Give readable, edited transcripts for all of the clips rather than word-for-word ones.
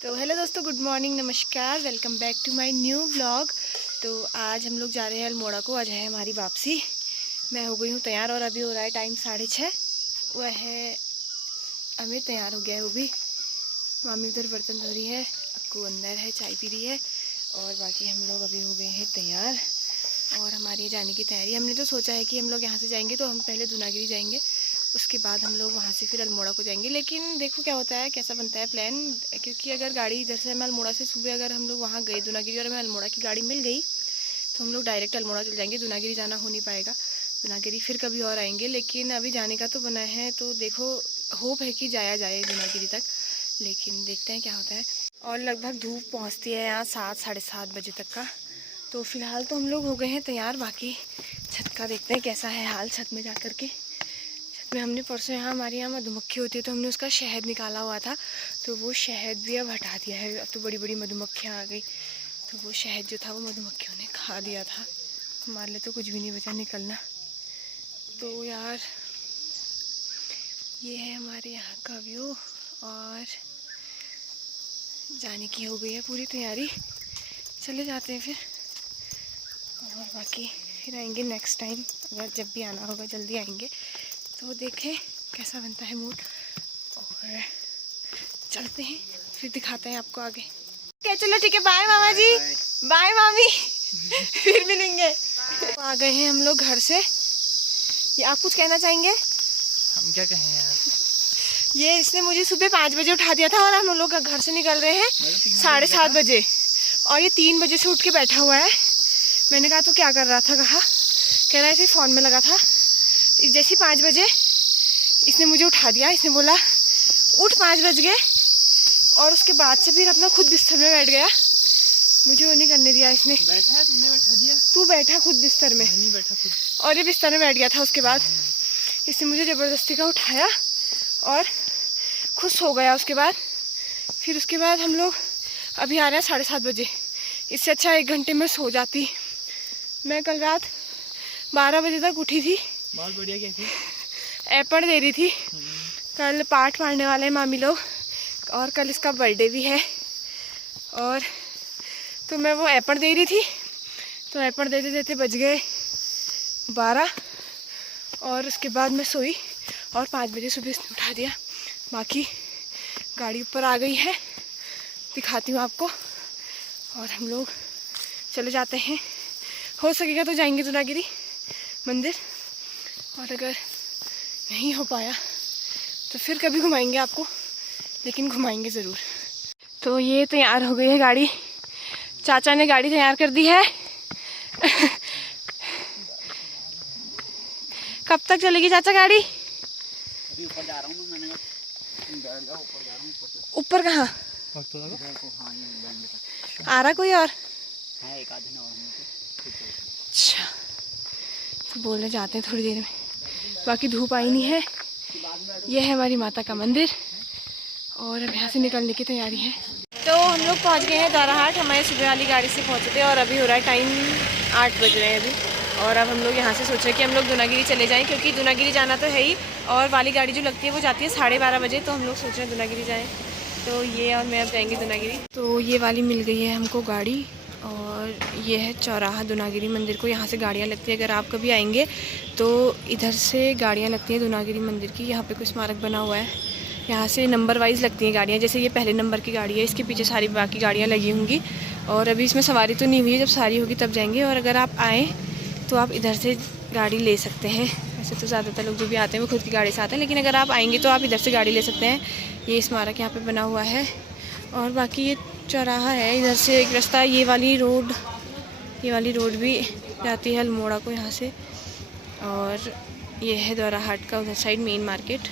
तो हेलो दोस्तों, good morning, नमस्कार, welcome back to my new vlog. तो आज हम लोग जा रहे हैं अल्मोड़ा को। आज है हमारी वापसी। मैं हो गई हूँ तैयार और अभी हो रहा है टाइम 6:30। वह है अमित तैयार हो गया है, वो भी। मामी उधर बर्तन धो रही है, अक्कू अंदर है चाय पी रही है और बाकी हम लोग अभी हो गए हैं तैयार और हमारी जाने की तैयारी। हमने तो सोचा है कि हम लोग यहाँ से जाएंगे तो हम पहले दूनागिरी जाएंगे, उसके बाद हम लोग वहाँ से फिर अल्मोड़ा को जाएंगे। लेकिन देखो क्या होता है, कैसा बनता है प्लान। क्योंकि अगर गाड़ी इधर से हमें अल्मोड़ा से सुबह अगर हम लोग वहाँ गए दूनागिरी और हमें अल्मोड़ा की गाड़ी मिल गई तो हम लोग डायरेक्ट अल्मोड़ा चल जाएंगे। दूनागिरी जाना हो नहीं पाएगा, दूनागिरी फिर कभी और आएंगे। लेकिन अभी जाने का तो बना है, तो देखो होप है कि जाया जाए दूनागिरी तक, लेकिन देखते हैं क्या होता है। और लगभग धूप पहुँचती है यहाँ 7 साढ़े 7 बजे तक का। तो फिलहाल तो हम लोग हो गए हैं तैयार, बाकी छत का देखते हैं कैसा है हाल। छत में जा कर के में हमने परसों यहाँ हमारे यहाँ मधुमक्खी होती है तो हमने उसका शहद निकाला हुआ था, तो वो शहद भी अब हटा दिया है। अब तो बड़ी बड़ी मधुमक्खियाँ आ गई, तो वो शहद जो था वो मधुमक्खियों ने खा दिया था। हमारे लिए तो कुछ भी नहीं बचा निकलना। तो यार ये है हमारे यहाँ का व्यू और जाने की हो गई है पूरी तैयारी। चले जाते हैं फिर, और बाकी फिर आएंगे नेक्स्ट टाइम। अगर जब भी आना होगा जल्दी आएंगे, तो देखें कैसा बनता है मूड और चलते हैं फिर दिखाते हैं आपको आगे। क्या, चलो ठीक है, बाय मामा जी, बाय मामी फिर मिलेंगे। तो आ गए हैं हम लोग घर से। ये आप कुछ कहना चाहेंगे? हम क्या कहें यार, ये इसने मुझे सुबह 5 बजे उठा दिया था और हम लोग घर से निकल रहे हैं 7:30 बजे और ये 3 बजे से उठ के बैठा हुआ है। मैंने कहा तो क्या कर रहा था, कह रहा है फ़ोन में लगा था। जैसे 5 बजे इसने मुझे उठा दिया, इसने बोला उठ 5 बज गए, और उसके बाद से फिर अपना खुद बिस्तर में बैठ गया। मुझे वो नहीं करने दिया इसने। बैठा है, तुमने बैठा दिया? तू बैठा खुद बिस्तर में। नहीं बैठा खुद, और ये बिस्तर में बैठ गया था। उसके बाद इसने मुझे ज़बरदस्ती का उठाया और खुद सो गया। उसके बाद हम लोग अभी आ रहे हैं 7:30 बजे। इससे अच्छा 1 घंटे में सो जाती। मैं कल रात 12 बजे तक उठी थी। बहुत बढ़िया। क्या थी? एपड़ दे रही थी। कल पाठ पढ़ने वाले हैं मामी लोग और कल इसका बर्थडे भी है, और तो मैं वो एपड़ दे रही थी। तो एपड़ देते देते बज गए 12 और उसके बाद मैं सोई और 5 बजे सुबह इसने उठा दिया। बाकी गाड़ी ऊपर आ गई है, दिखाती हूँ आपको। और हम लोग चले जाते हैं, हो सकेगा तो जाएंगे दूनागिरी मंदिर, और अगर नहीं हो पाया तो फिर कभी घुमाएंगे आपको, लेकिन घुमाएंगे ज़रूर। तो ये तैयार हो गई है गाड़ी, चाचा ने गाड़ी तैयार कर दी है कब तक चलेगी चाचा गाड़ी? अभी ऊपर जा रहा हूँ मैंने कहा ऊपर जा रहा हूँ। ऊपर कहाँ आ रहा कोई और है? एक आधे और। अच्छा, तो बोलने जाते हैं थोड़ी देर में। बाकी धूप आई नहीं है। यह है हमारी माता का मंदिर और अब यहाँ से निकलने की तैयारी है। तो हम लोग पहुँच गए हैं दाराहाट। हमारे सुबह वाली गाड़ी से पहुँचे थे और अभी हो रहा है टाइम 8 बज रहे हैं अभी। और अब हम लोग यहाँ से सोच रहे हैं कि हम लोग दूनागिरी चले जाएं, क्योंकि दूनागिरी जाना तो है ही, और वाली गाड़ी जो लगती है वो जाती है 12:30 बजे। तो हम लोग सोच रहे हैं दूनागिरी जाएँ। तो ये और मैं अब जाएंगे दूनागिरी। तो ये वाली मिल गई है हमको गाड़ी, और ये है चौराहा दूनागिरी मंदिर को। यहाँ से गाड़ियाँ लगती है। अगर आप कभी आएंगे तो इधर से गाड़ियाँ लगती हैं दूनागिरी मंदिर की। यहाँ पे कोई स्मारक बना हुआ है, यहाँ से नंबर वाइज लगती हैं गाड़ियाँ। जैसे ये पहले नंबर की गाड़ी है, इसके पीछे सारी बाकी गाड़ियाँ लगी होंगी। और अभी इसमें सवारी तो नहीं हुई है, जब सारी होगी तब जाएंगे। और अगर आप आएँ तो आप इधर से गाड़ी ले सकते हैं। वैसे तो ज़्यादातर लोग जो भी आते हैं वो खुद की गाड़ी से आते हैं, लेकिन अगर आप आएँगे तो आप इधर से गाड़ी ले सकते हैं। ये स्मारक यहाँ पर बना हुआ है। और बाकी ये चौराहा है, इधर से एक रास्ता, ये वाली रोड भी जाती है अल्मोड़ा को यहाँ से। और ये है दाराहाट का उधर साइड मेन मार्केट।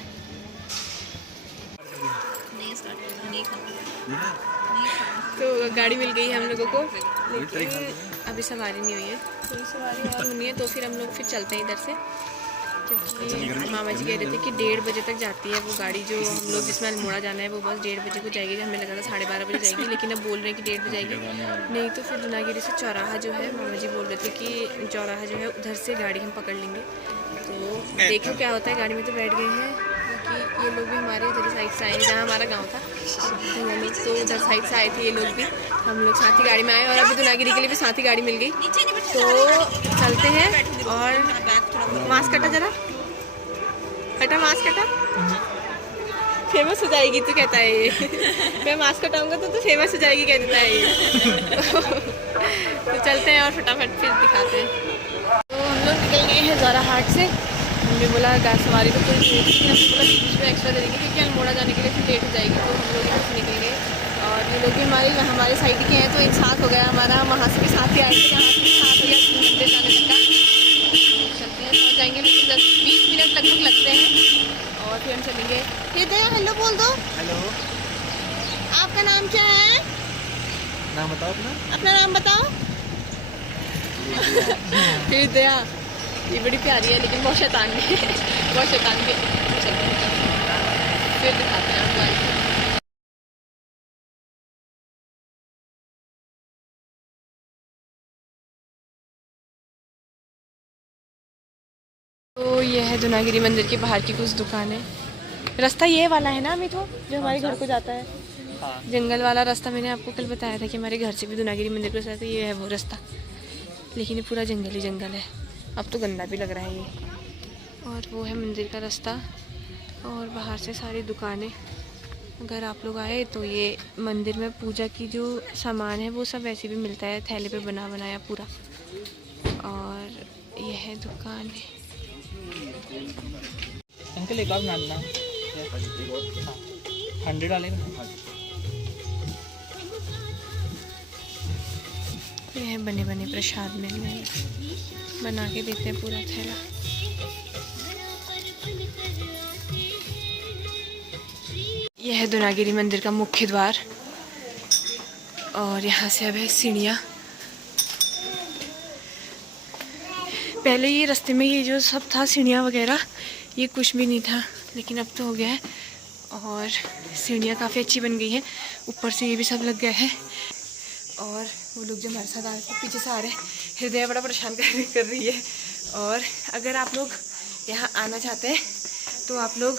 तो गाड़ी मिल गई है हम लोगों को, लेकिन अभी सवारी नहीं हुई है। थोड़ी सवारी और होनी है तो फिर हम लोग फिर चलते हैं इधर से, क्योंकि मामा जी कह रहे थे कि 1:30 बजे तक जाती है वो गाड़ी। जो हम लोग जिसमें अल्मोड़ा जाना है वो बस 1:30 बजे को जाएगी। हमें लगा था 12:30 बजे जाएगी, लेकिन अब बोल रहे हैं कि 1:30 बजे जाएगी। नहीं तो फिर दूनागिरी से चौराहा जो है, मामा जी बोल रहे थे कि चौराहा जो है उधर से गाड़ी हम पकड़ लेंगे। तो देखो क्या होता है। गाड़ी में तो बैठ गए हैं, क्योंकि ये लोग भी हमारे इधर साइड से आए हैं जहाँ हमारा गाँव था। तो उधर साइड से आए थे ये लोग भी, हम लोग साथ ही गाड़ी में आए और अभी दुनागिरी के लिए भी साथ ही गाड़ी मिल गई। तो चलते हैं और मास्क कटा जरा, कटा मास्क कटा, फेमस हो जाएगी तो कहता है ये। मैं मास्क कटाऊंगा तो फेमस हो जाएगी कह देता है ये। तो चलते हैं और फटाफट फिर दिखाते हैं। तो हम लोग निकल गए हैं ज़ारा हाट से। हमने बोला सवारी तो कोई नहीं, हमने बोला बीच में एक्स्ट्रा दे देंगे क्योंकि अल्मोड़ा जाने के लिए फिर लेट हो जाएगी। तो हम लोग यहाँ से निकल गए और ये लोग भी हमारे साइड के हैं, तो एक साथ हो गया हमारा। वहाँ से भी साथ ही आए थे, यहाँ से भी साथ हो गया मंदिर जाने तक का। चलते हैं, पहुँच जाएंगे, लेकिन 10-20 मिनट लगभग लगते हैं और फिर हम चलेंगे। हृदय हेलो बोल दो। हेलो, आपका नाम क्या है? नाम बताओ अपना नाम बताओ। हृदया, ये बड़ी प्यारी है लेकिन बहुत शैतान भी है, बहुत शैतान भी है। फिर दिखाते हैं आपको। तो ये है दुनागिरी मंदिर के बाहर की कुछ दुकानें। रास्ता ये वाला है ना अमित, जो हमारे घर को जाता है, हाँ। जंगल वाला रास्ता। मैंने आपको कल बताया था कि हमारे घर से भी दुनागिरी मंदिर को जाता है, ये है वो रास्ता। लेकिन ये पूरा जंगल ही जंगल है, अब तो गंदा भी लग रहा है ये। और वो है मंदिर का रास्ता और बाहर से सारी दुकानें। अगर आप लोग आए तो ये मंदिर में पूजा की जो सामान है वो सब वैसे भी मिलता है, थैले पे बना बनाया पूरा। और ये है दुकान है। अंकल एक और नाम 100 डालेगा। ये है बने बने प्रसाद मिल रहे हैं, बना के देते हैं पूरा थैला। यह है दुनागिरी मंदिर का मुख्य द्वार और यहाँ से अब है सीढ़ियाँ। पहले ये रास्ते में ये जो सब था सीढ़ियाँ वगैरह, ये कुछ भी नहीं था, लेकिन अब तो हो गया है। और सीढ़ियाँ काफ़ी अच्छी बन गई हैं, ऊपर से ये भी सब लग गया है। और वो लोग जो हमारे साथ आ रहे थे पीछे से आ रहे हैं, हृदय बड़ा परेशान कर रही है। और अगर आप लोग यहाँ आना चाहते हैं तो आप लोग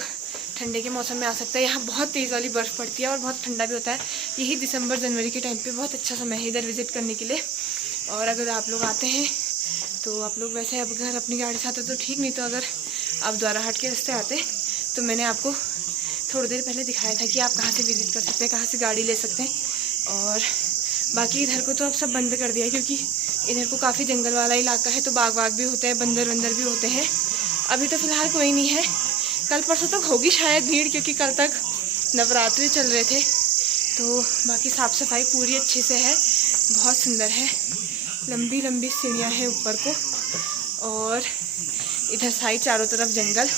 ठंडे के मौसम में आ सकते हैं। यहाँ बहुत तेज़ वाली बर्फ़ पड़ती है और बहुत ठंडा भी होता है। यही दिसंबर जनवरी के टाइम पे बहुत अच्छा समय है इधर विज़िट करने के लिए। और अगर आप लोग आते हैं तो आप लोग वैसे अब अगर अपनी गाड़ी से आते तो ठीक, नहीं तो अगर आप द्वारा हाट के रास्ते आते तो मैंने आपको थोड़ी देर पहले दिखाया था कि आप कहाँ से विज़िट कर सकते हैं, कहाँ से गाड़ी ले सकते हैं। और बाकी इधर को तो अब सब बंद कर दिया है क्योंकि इधर को काफ़ी जंगल वाला इलाका है, तो बाग वाग भी होते हैं, बंदर वंदर भी होते हैं। अभी तो फ़िलहाल कोई नहीं है, कल परसों तक होगी शायद भीड़, क्योंकि कल तक नवरात्रि चल रहे थे। तो बाकी साफ़ सफाई पूरी अच्छे से है, बहुत सुंदर है। लंबी लंबी सीढ़ियाँ हैं ऊपर को और इधर साइड चारों तरफ जंगल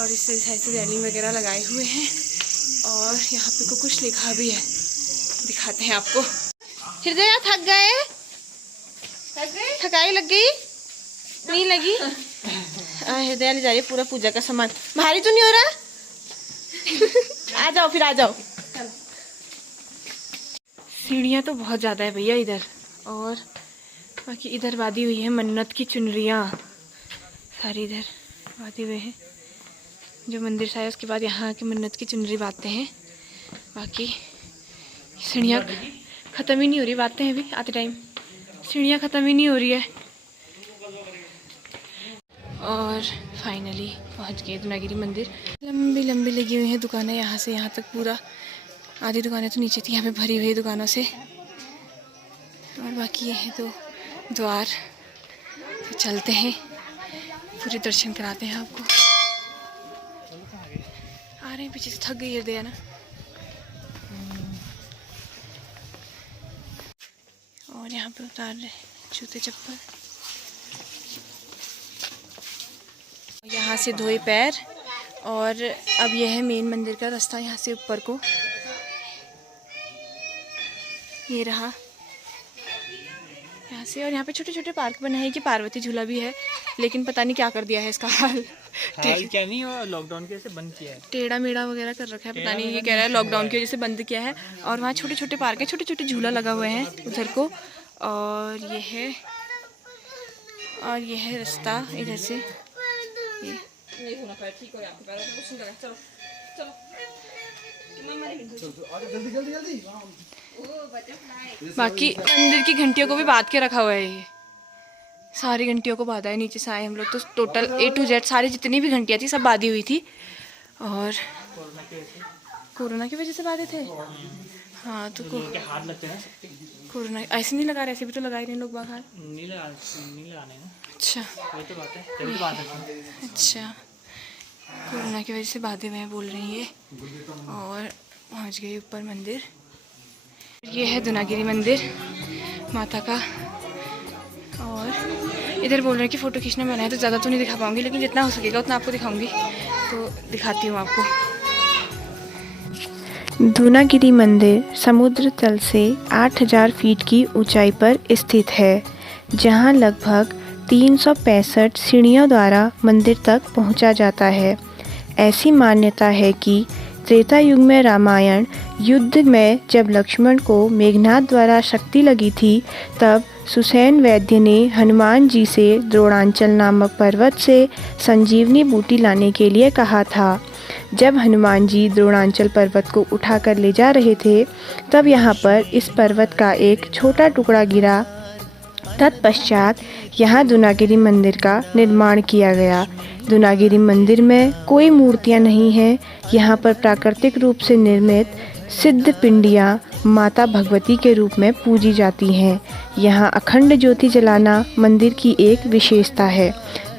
और इस साइड से रेलिंग वगैरह लगाए हुए हैं। और यहाँ पे कुछ लिखा भी है, दिखाते हैं आपको। हृदय थक गए? थकाई लग गई? नहीं लगी? हृदय ले जा रही है पूरा पूजा का सामान। भारी तो नहीं हो रहा? आ जाओ फिर, आ जाओ। सीढ़ियाँ तो बहुत ज़्यादा है भैया इधर। और बाकी इधर बांधी हुई है मन्नत की चुनरियाँ, सारी इधर बांधी हुए हैं। जो मंदिर से आए उसके बाद यहाँ की मन्नत की चुनरी बांधते हैं। बाकी सीढ़ियाँ ख़त्म ही नहीं हो रही, बातें हैं भी आते टाइम, सीढ़ियाँ ख़त्म ही नहीं हो रही है। और फाइनली पहुँच गए दुनागिरी मंदिर। लंबी लंबी लगी हुई हैं दुकानें, यहाँ से यहाँ तक पूरा। आधी दुकानें तो नीचे थी, यहाँ पे भरी हुई दुकानों से। और बाकी ये है तो द्वार। तो चलते हैं, पूरे दर्शन कराते हैं आपको। आ रहे हैं पीछे से, थक गई है दया ना। और यहाँ पे उतार रहे जूते चप्पल। यहाँ से धोए पैर। और अब यह है मेन मंदिर का रास्ता, यहाँ से ऊपर को ये रहा यहाँ से। और यहाँ पे छोटे छोटे पार्क बनाए हैं कि पार्वती झूला भी है, लेकिन पता नहीं क्या कर दिया है इसका हाल क्या नहीं हो, लॉकडाउन की वजह से बंद किया है, टेढ़ा मेढ़ा वगैरह कर रखा है, पता नहीं। ये कह रहा है लॉकडाउन की वजह से बंद किया है। और वहाँ छोटे छोटे पार्क है, छोटे छोटे झूला लगा हुए हैं उधर को। और ये है रास्ता इधर से। बाकी मंदिर की घंटियों को भी बांध के रखा हुआ है। ये सारी घंटियों को बांधा है। नीचे से आए हम लोग तो टोटल A to Z सारी जितनी भी घंटियाँ थी सब बांधी हुई थी। और कोरोना की वजह से बांधे थे। हाँ तो हाथ लगते हैं कोरोना ऐसे नहीं लगा रहे, ऐसे भी तो लगा ही रहे लोग बाहर। नहीं लगाने हैं। अच्छा वही तो बात है, तभी तो बात है। अच्छा, कोरोना की वजह से बांधे हुए हैं बोल रही है। और पहुंच गई ऊपर मंदिर। ये है दुनागिरी मंदिर माता का। और इधर बोल रहे हैं कि फ़ोटो खींचना मना है, तो ज़्यादा तो नहीं दिखा पाऊंगी, लेकिन जितना हो सकेगा उतना आपको दिखाऊंगी। तो दिखाती हूँ आपको। दुनागिरी मंदिर समुद्र तल से 8000 फीट की ऊंचाई पर स्थित है, जहां लगभग 365 सीढ़ियों द्वारा मंदिर तक पहुंचा जाता है। ऐसी मान्यता है कि त्रेता युग में रामायण युद्ध में जब लक्ष्मण को मेघनाद द्वारा शक्ति लगी थी, तब सुसैन वैद्य ने हनुमान जी से द्रोणांचल नामक पर्वत से संजीवनी बूटी लाने के लिए कहा था। जब हनुमान जी द्रोणांचल पर्वत को उठाकर ले जा रहे थे, तब यहाँ पर इस पर्वत का एक छोटा टुकड़ा गिरा। तत्पश्चात यहाँ दुनागिरी मंदिर का निर्माण किया गया। दुनागिरी मंदिर में कोई मूर्तियाँ नहीं हैं। यहाँ पर प्राकृतिक रूप से निर्मित सिद्ध पिंडियाँ माता भगवती के रूप में पूजी जाती हैं। यहाँ अखंड ज्योति जलाना मंदिर की एक विशेषता है।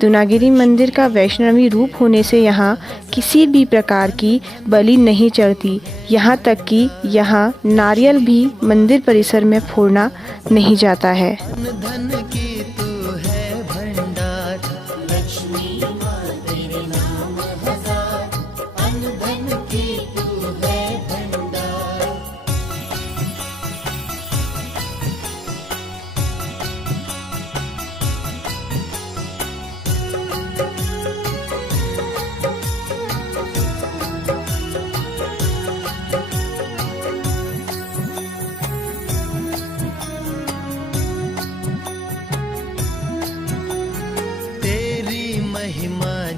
दुनागिरी मंदिर का वैष्णवी रूप होने से यहाँ किसी भी प्रकार की बलि नहीं चढ़ती। यहाँ तक कि यहाँ नारियल भी मंदिर परिसर में फोड़ना नहीं जाता है।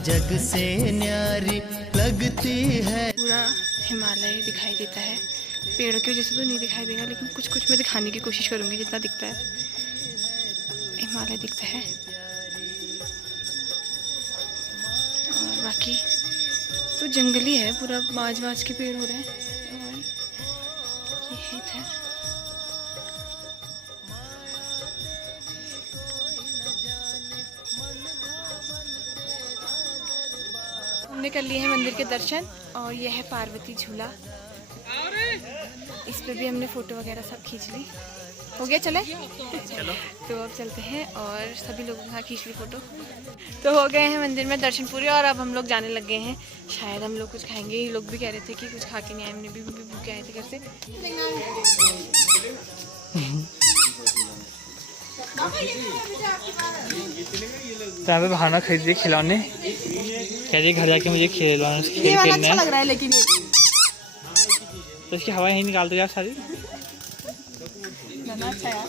जग से न्यारी लगती है। पूरा हिमालय दिखाई देता है। पेड़ों की वजह से तो नहीं दिखाई देगा, लेकिन कुछ कुछ मैं दिखाने की कोशिश करूंगी जितना दिखता है। हिमालय दिखता है और बाकी तो जंगली है पूरा। बाज के पेड़ हो रहे हैं। और ये है इधर। हमने कर लिए हैं मंदिर के दर्शन। और यह है पार्वती झूला। इस पे भी हमने फ़ोटो वगैरह सब खींच ली। हो गया, चले चलो। तो अब चलते हैं और सभी लोगों के साथ खींच ली फ़ोटो। तो हो गए हैं मंदिर में दर्शन पूरे। और अब हम लोग जाने लग गए हैं। शायद हम लोग कुछ खाएंगे। ये लोग भी कह रहे थे कि कुछ खा के नहीं आए। हमने भी भूखे आए थे घर से। तो बहाना खरीद दिए खिलौने। कह रही घर जाके मुझे खिलौने खेलना अच्छा लग रहा है, लेकिन ये तो इसकी हवा यहीं निकाल दो यार सारी। अच्छा यार,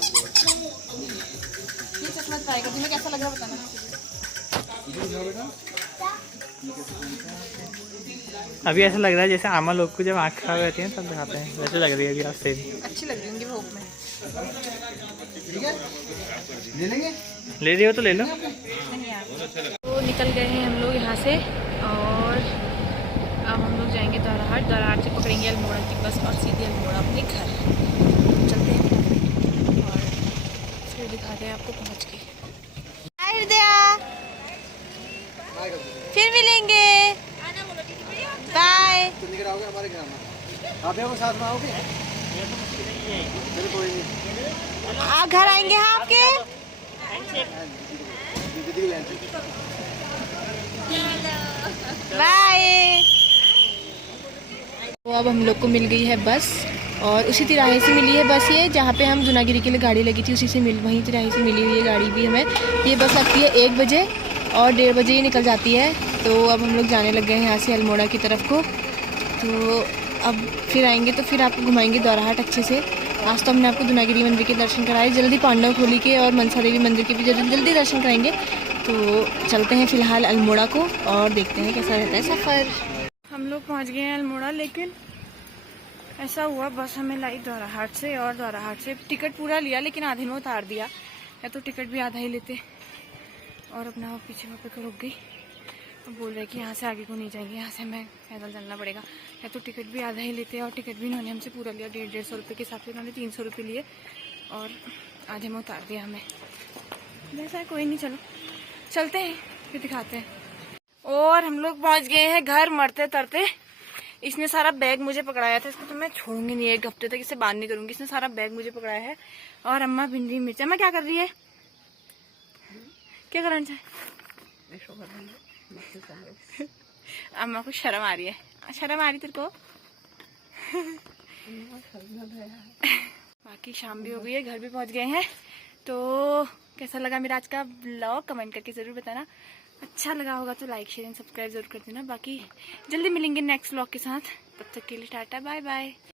ये चश्मा ट्राई कर। तुम्हें कैसा लग रहा है बताना। अभी ऐसा लग रहा है जैसे आमा लोग को जब आँख खराब रहती है तब दिखाते हैं, वैसे लग रही है अभी आप सेम। अच्छी लग रही होंगी भोग में। ले लेंगे, ले रही हो तो ले लो। तो निकल गए हैं हम लोग यहाँ से। और अब हम लोग जाएंगे दौराहाट। दौराहाट से पकड़ेंगे अल्मोड़ा की बस और सीधे अल्मोड़ा अपने घर चलते हैं। और फिर दिखाते हैं आपको पहुँच के। फिर मिलेंगे, बाय। हमारे घर में आप साथ में आओगे? घर आएंगे हाँ आपके। बाय। तो अब हम लोग को मिल गई है बस। और उसी तिराहे से मिली है बस ये, जहाँ पे हम दुनागिरी के लिए गाड़ी लगी थी उसी से वहीं तिराहे से मिली हुई है गाड़ी भी हमें। ये बस लगती है 1 बजे और 1:30 बजे ये निकल जाती है। तो अब हम लोग जाने लग गए हैं यहाँ से अल्मोड़ा की तरफ को। तो अब फिर आएंगे तो फिर आपको घुमाएंगे दौराहाट अच्छे से। आज तो हमने आपको दुनागिरी मंदिर के दर्शन कराए। जल्दी पांडव खोली के और मनसा देवी मंदिर के भी जल्दी दर्शन कराएंगे। तो चलते हैं फ़िलहाल अल्मोड़ा को और देखते हैं कैसा रहता है सफ़र। हम लोग पहुंच गए हैं अल्मोड़ा, लेकिन ऐसा हुआ, बस हमें लाई द्वाराहाट से और द्वाराहाट से टिकट पूरा लिया लेकिन आधे में उतार दिया। या तो टिकट भी आधा ही लेते और अपना पीछे वहाँ पे रुक गई। बोल रहे कि यहाँ से आगे को नहीं जाएंगे, यहाँ से हमें पैदल चलना पड़ेगा। या तो टिकट भी आधा ही लेते और टिकट भी इन्होंने हमसे पूरा लिया 150 रुपये के हिसाब से। उन्होंने 300 रुपये लिए और आधे में उतार दिया हमें। जैसा है कोई नहीं, चलो चलते हैं फिर दिखाते हैं। और हम लोग पहुँच गए हैं घर मरते तरते। इसने सारा बैग मुझे पकड़ाया था, इसको तो मैं छोड़ूंगी नहीं, 1 हफ्ते तक इसे बांध नहीं करूंगी। इसने सारा बैग मुझे पकड़ाया है। और अम्मा भिंडी मिर्चा, अम्मा क्या कर रही है? क्या करना चाहे? अम्मा को शर्म आ रही है। शर्म आ रही तेरे को? बाकी शाम भी हो गई है, घर भी पहुंच गए हैं। तो कैसा लगा मेरा आज का व्लॉग कमेंट करके ज़रूर बताना। अच्छा लगा होगा तो लाइक शेयर एंड सब्सक्राइब जरूर कर देना। बाकी जल्दी मिलेंगे नेक्स्ट व्लॉग के साथ, तब तक के लिए टाटा बाय बाय।